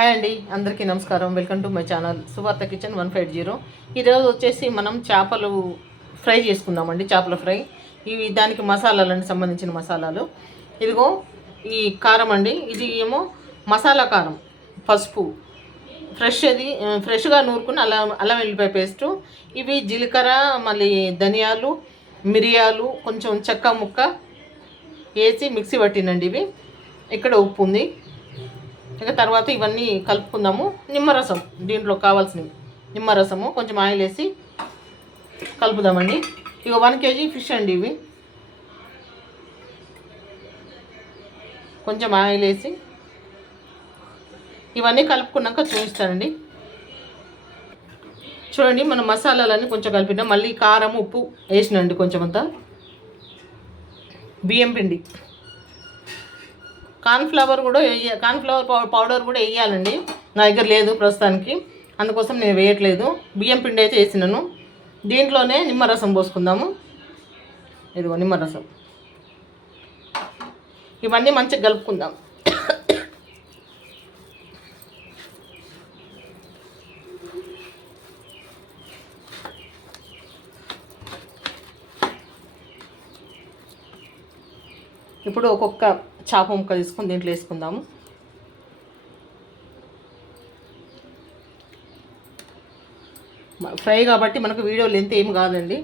Hi అండి, అందరికీ నమస్కారం. వెల్కమ్ టు మై ఛానల్ సువార్త కిచెన్ 150. ఈరోజు వచ్చేసి మనం చేపలు ఫ్రై చేసుకుందామండి. చేపల ఫ్రై. ఇవి దానికి మసాలాలండి, సంబంధించిన మసాలాలు. ఇదిగో ఈ కారం అండి, ఇది ఏమో మసాలా కారం, పసుపు, ఫ్రెష్గా నూరుకుని అల్లం వెల్లిపాయ పేస్టు, ఇవి జీలకర్ర, మళ్ళీ ధనియాలు, మిరియాలు, కొంచెం చెక్క ముక్క వేసి మిక్సీ పట్టినండి. ఇవి ఇక్కడ ఉప్పు ఉంది. ఇక తర్వాత ఇవన్నీ కలుపుకుందాము. నిమ్మరసం, దీంట్లో కావాల్సినవి నిమ్మరసము, కొంచెం ఆయిల్ వేసి కలుపుదామండి. ఇక 1 kg ఫిష్ అండి. ఇవి కొంచెం ఆయిల్ వేసి ఇవన్నీ కలుపుకున్నాక చూపిస్తానండి. చూడండి, మన మసాలాలన్నీ కొంచెం కలిపినా, మళ్ళీ కారం ఉప్పు వేసినండి. కొంచెం అంతా బియ్యం పిండి, కార్న్ఫ్లవర్ పౌడర్ కూడా వేయాలండి. నా దగ్గర లేదు ప్రస్తుతానికి, అందుకోసం నేను వేయట్లేదు. బియ్యం పిండి అయితే వేసినాను. దీంట్లోనే నిమ్మరసం పోసుకుందాము. ఇదిగో నిమ్మరసం. ఇవన్నీ మంచిగా కలుపుకుందాం. ఇప్పుడు ఒక్కొక్క చేప ముక్క తీసుకొని దీంట్లో వేసుకుందాము. ఫ్రై కాబట్టి మనకు వీడియో లెంత్ ఏం కాదండి.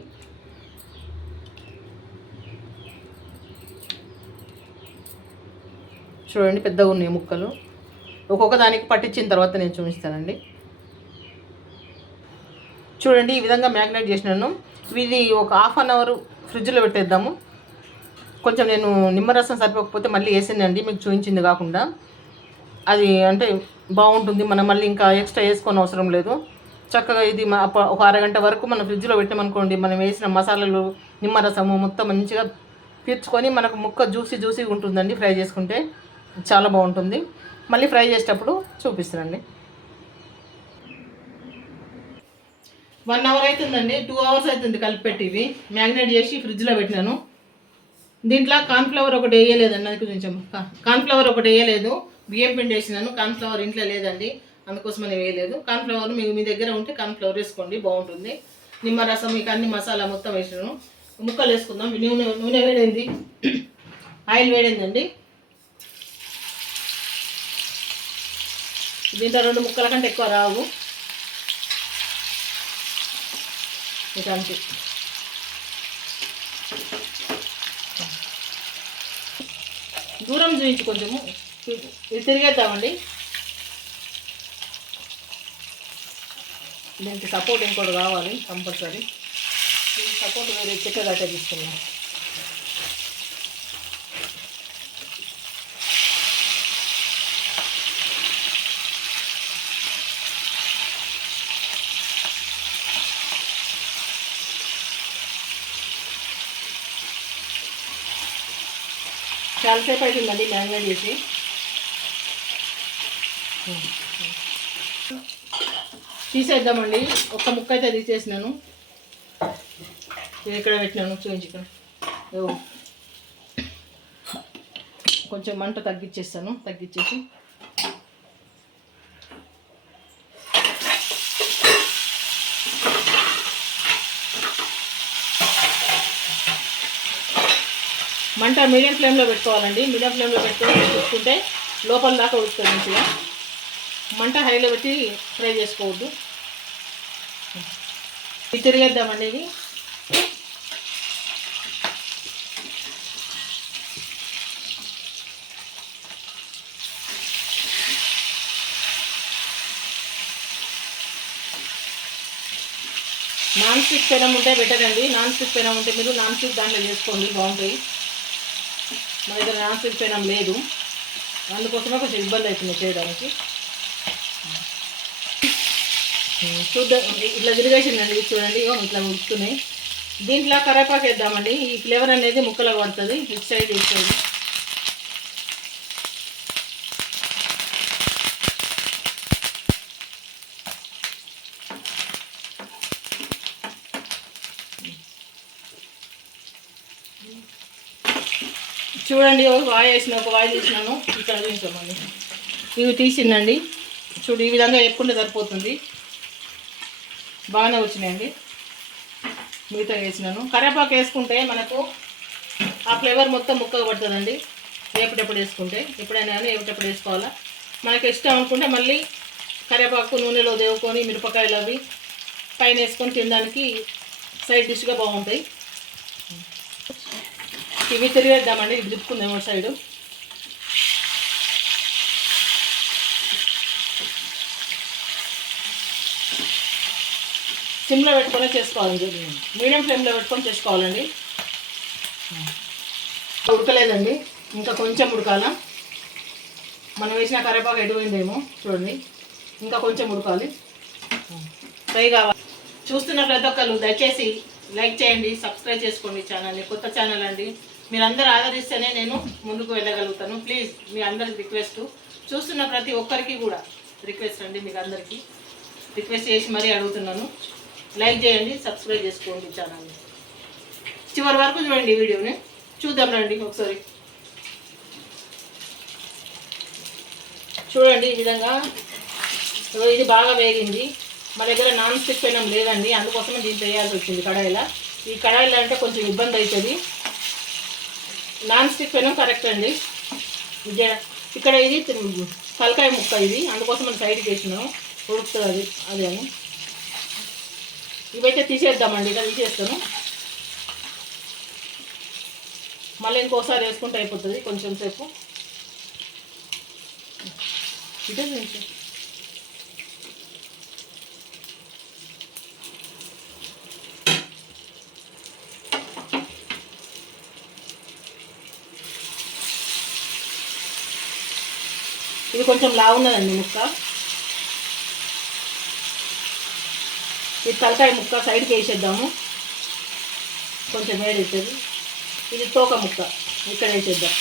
చూడండి, పెద్దగా ఉన్నాయి ముక్కలు. ఒక్కొక్క దానికి పట్టించిన తర్వాత నేను చూపిస్తానండి. చూడండి, ఈ విధంగా మ్యాగ్నేట్ చేసినాను. ఇది ఒక 1/2 అవర్ ఫ్రిడ్జ్లో పెట్టేద్దాము. కొంచెం నేను నిమ్మరసం సరిపోకపోతే మళ్ళీ వేసిందండి, మీకు చూపించింది కాకుండా. అది అంటే బాగుంటుంది, మనం మళ్ళీ ఇంకా ఎక్స్ట్రా వేసుకొని అవసరం లేదు. చక్కగా ఇది ఒక అరగంట వరకు మనం ఫ్రిడ్జ్లో పెట్టామనుకోండి, మనం వేసిన మసాలాలు, నిమ్మరసము మొత్తం మంచిగా పీల్చుకొని మనకు ముక్క జ్యూసీగా ఉంటుందండి. ఫ్రై చేసుకుంటే చాలా బాగుంటుంది. మళ్ళీ ఫ్రై చేసేటప్పుడు చూపిస్తానండి. 1 అవర్ అవుతుందండి, 2 అవర్స్ అవుతుంది కలిపెట్టి. ఇవి మ్యాగ్నేట్ చేసి ఫ్రిడ్జ్లో పెట్టినాను. దీంట్లో కార్న్ఫ్లవర్ ఒకటి వేయలేదండి, అది కొంచెం కార్న్ఫ్లవర్ ఒకటి వేయలేదు. బియ్యం పిండి వేసినాను. కార్న్ఫ్లవర్ ఇంట్లో లేదండి, అందుకోసం నేను వేయలేదు. కార్న్ఫ్లవర్ మీ దగ్గర ఉంటే కార్న్ఫ్లవర్ వేసుకోండి, బాగుంటుంది. నిమ్మరసం, ఇక అన్ని మసాలా మొత్తం వేసినాను. ముక్కలు వేసుకుందాం. నూనె వేడైంది, ఆయిల్ వేడైందండి. దీంట్లో 2 ముక్కల కంటే ఎక్కువ రావు. ఇక అంతే. దూరం చూపించి కొంచెము ఇది తిరిగేద్దామండి. దీనికి సపోర్ట్ ఇంకోటి కావాలి కంపల్సరీ. సపోర్ట్ వేరే చెక్క గట్ట తీసుకున్నాం. చాలాసేపు అవుతుందండి మ్యాగ్నేట్ చేసి. తీసేద్దామండి. ఒక్క ముక్క అయితే తీసేసినాను. ఇక్కడ పెట్టినాను, చూపించుకొని కొంచెం మంట తగ్గించేసి మంట మీడియం ఫ్లేమ్లో పెట్టుకోవాలండి. మీడియం ఫ్లేమ్లో పెట్టుకొని చూసుకుంటే లోపల దాకా ఉడుకుతుంది మంచిగా. మంట హైలో పెట్టి ఫ్రై చేసుకోవద్దు. ఇది తిరిగేద్దామండి. ఇది నాన్ స్టిక్ పెనం ఉంటే బెటర్ అండి. నాన్ స్టిక్ పెనం ఉంటే మీరు నాన్ స్టిక్ దాంట్లో చేసుకోండి, బాగుంటాయి. మన దగ్గర నాన్ స్టిక్ పెనం లేదు, అందుకోసమే కొంచెం ఇబ్బంది అవుతుంది చేయడానికి. చూద్దాం, ఇట్లా తిరిగేసిందండి. చూడండి, ఇట్లా ఉడుకుతున్నాయి. దీంట్లో కరివేపాకు వేద్దామండి. ఈ ఫ్లేవర్ అనేది ముక్కలో పడుతుంది. ఇటు సైడ్ వేసుకోండి. చూడండి, ఒక వాయి తీసినాను. ఇక్కడ చూసామండి, ఇవి తీసిందండి. చూడు, ఈ విధంగా వేపుకుంటే సరిపోతుంది. బాగానే వచ్చినాయండి. మిగతా వేసినాను. కరివేపాకు వేసుకుంటే మనకు ఆ ఫ్లేవర్ మొత్తం ముక్కగా పడుతుందండి. వేపటప్పుడు వేసుకుంటే, ఎప్పుడైనా కానీ వేపటప్పుడు వేసుకోవాలా. మనకి ఇష్టం అనుకుంటే మళ్ళీ కరివేపాకు నూనెలో దేవుకొని మిరపకాయలు అవి పైన వేసుకొని తినడానికి సైడ్ డిష్గా బాగుంటాయి. ఇవి తిరిగేద్దామండి. ఇది తిప్పుకుందేమో సైడు. సిమ్లో పెట్టుకొని చేసుకోవాలండి. మీడియం ఫ్లేమ్లో పెట్టుకొని చేసుకోవాలండి. ఉడకలేదండి, ఇంకా కొంచెం ఉడకాల. మనం వేసిన కరివేపాకు ఎడిపోయిందేమో చూడండి, ఇంకా కొంచెం ఉడకాలి. ఫ్రై కావాలి. చూస్తున్న ప్రతి ఒక్కరు దయచేసి లైక్ చేయండి, సబ్స్క్రైబ్ చేసుకోండి ఛానల్ని. కొత్త ఛానల్ అండి, మీరందరూ ఆదరిస్తేనే నేను ముందుకు వెళ్ళగలుగుతాను. ప్లీజ్ మీ అందరికి రిక్వెస్ట్, చూస్తున్న ప్రతి ఒక్కరికి కూడా రిక్వెస్ట్ అండి. మీకు అందరికీ రిక్వెస్ట్ చేసి మరీ అడుగుతున్నాను. లైక్ చేయండి, సబ్స్క్రైబ్ చేసుకోండి ఛానల్ని. చివరి వరకు చూడండి వీడియోని. చూద్దాం రండి ఒకసారి. చూడండి ఈ విధంగా. ఇది బాగా వేగింది. మా దగ్గర నాన్ స్టిక్ పెనం లేదండి, అందుకోసమే దీంట్లో వేయాల్సి వచ్చింది కడాయిలో. ఈ కడాయిలో అంటే కొంచెం ఇబ్బంది అవుతుంది. నాన్ స్టిక్ పెనం కరెక్ట్ అండి. ఇక్కడ ఇది తలకాయ ముక్క, ఇది అందుకోసం మనం సైడ్కి వేసినాం, ఉడుకుతుంది అది అది అని. ఇవైతే తీసేద్దామండి. ఇలా తీసేస్తాను, మళ్ళీ ఇంకోసారి వేసుకుంటే అయిపోతుంది కొంచెం సేపు. ఇదే ఇది కొంచెం లావున్నదండి ముక్క. ఇది తలకాయ ముక్క సైడ్కి వేసేద్దాము, కొంచెం వేడవుతుంది. ఇది తోక ముక్క ఇక్కడ వేసేద్దాం.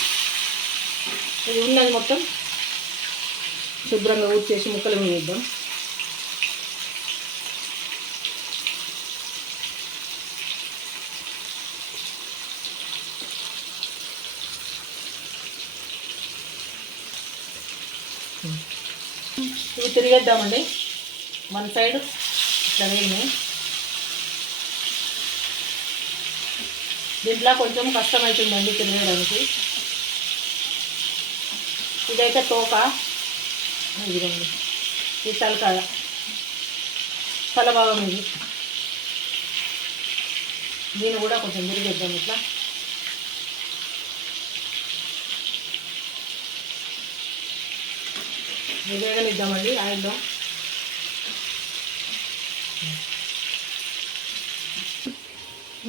ఇది ఉన్నది మొత్తం శుభ్రంగా ఊడ్చేసి ముక్కలు వేద్దాం. ఇవి తిరిగేద్దామండి. మన సైడ్ ఇట్లా వేయి. దీంట్లో కొంచెం కష్టమవుతుందండి తిరగడానికి. ఇదైతే తోక, ఇదిగోండి ఈ తలకాయ, తల భాగం ఇది. దీన్ని కూడా కొంచెం తిరిగేద్దాం ఇట్లా. వేగనిద్దామండి ఆయిల్లో.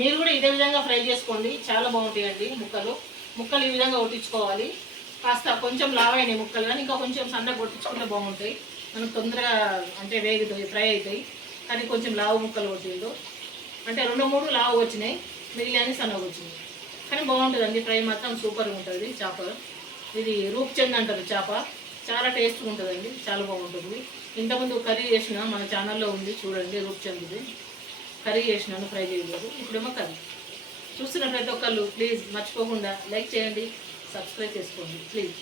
మీరు కూడా ఇదే విధంగా ఫ్రై చేసుకోండి, చాలా బాగుంటాయండి ముక్కలు ఈ విధంగా కొట్టించుకోవాలి. కాస్త కొంచెం లావైనాయి ముక్కలు, కానీ ఇంకా కొంచెం సన్నగా కొట్టించుకుంటే బాగుంటాయి. మనం తొందరగా అంటే వేగుతాయి, ఫ్రై అవుతాయి. కానీ కొంచెం లావు ముక్కలు కొట్టిండు అంటే 2-3 లావు వచ్చినాయి, మిగిలిన సన్నగా వచ్చినాయి. కానీ బాగుంటుందండి ఫ్రై మాత్రం సూపర్గా ఉంటుంది. చేప ఇది రూప్చంద్ అంటారు చేప, చాలా టేస్ట్గా ఉంటుందండి, చాలా బాగుంటుంది. ఇంతకుముందు కర్రీ చేసిన మన ఛానల్లో ఉంది చూడండి, రూప్చంద్ది కర్రీ చేసినాను, ఫ్రై చేయలేదు. ఇప్పుడేమో కర్రీ. చూస్తున్న ప్రతి ఒక్కళ్ళు ప్లీజ్ మర్చిపోకుండా లైక్ చేయండి, సబ్స్క్రైబ్ చేసుకోండి ప్లీజ్.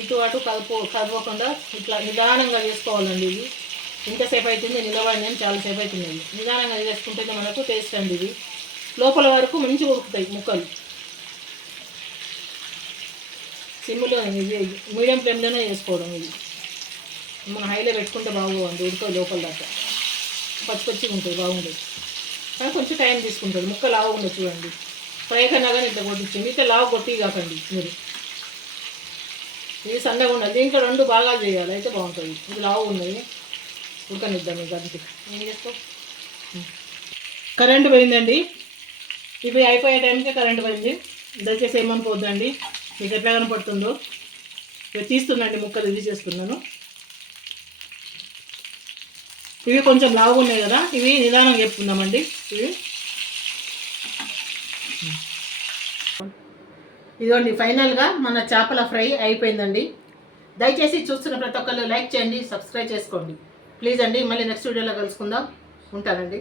ఇటు అటు కలపకుండా ఇట్లా నిదానంగా చేసుకోవాలండి. ఇది ఇంతసేపు అవుతుంది నిలబడి, చాలాసేపు అవుతుంది. నిదానంగా చేసుకుంటే మనకు టేస్ట్ అండి. ఇది లోపల వరకు మంచిగా ఉడుకుతాయి ముక్కలు. సిమ్లో ఇది మీడియం ఫ్లేమ్లోనే చేసుకోవడం. ఇది మనం హైలో పెట్టుకుంటే బాగోండి, ఉడుతుంది లోపల దాకా, పచ్చిగా ఉంటుంది, బాగుంటుంది. కానీ కొంచెం టైం తీసుకుంటుంది. ముక్క లావు ఉండదు చూడండి. ఫ్రై కన్నా కానీ ఇట్లా కొట్టించండి. ఇట్లా లావు కొట్టి కాకండి మీరు. ఇది సన్నగా ఉండాలి. దీంట్లో 2 భాగాలు చేయాలి, అయితే బాగుంటుంది. ఇది లావు ఉన్నది, ఉడకనిద్దాం. మీకు అంతే ఏం చేసుకో. కరెంటు పోయిందండి. ఇవి అయిపోయే టైంకే కరెంటు పోయింది. దయచేసి ఏమనుకోవద్దండి. మీకు ఎట్లా కనపడుతుందో ఇవి తీస్తుందండి, ముక్కలు ఇది చేస్తున్నాను. ఇవి కొంచెం లావుగా ఉన్నాయి కదా, ఇవి నిదానం చెప్పుకుందామండి. ఇదిగోండి ఫైనల్గా మన చేపల ఫ్రై అయిపోయిందండి. దయచేసి చూస్తున్న ప్రతి ఒక్కళ్ళు లైక్ చేయండి, సబ్స్క్రైబ్ చేసుకోండి ప్లీజ్ అండి. మళ్ళీ నెక్స్ట్ వీడియోలో కలుసుకుందాం. ఉంటానండి.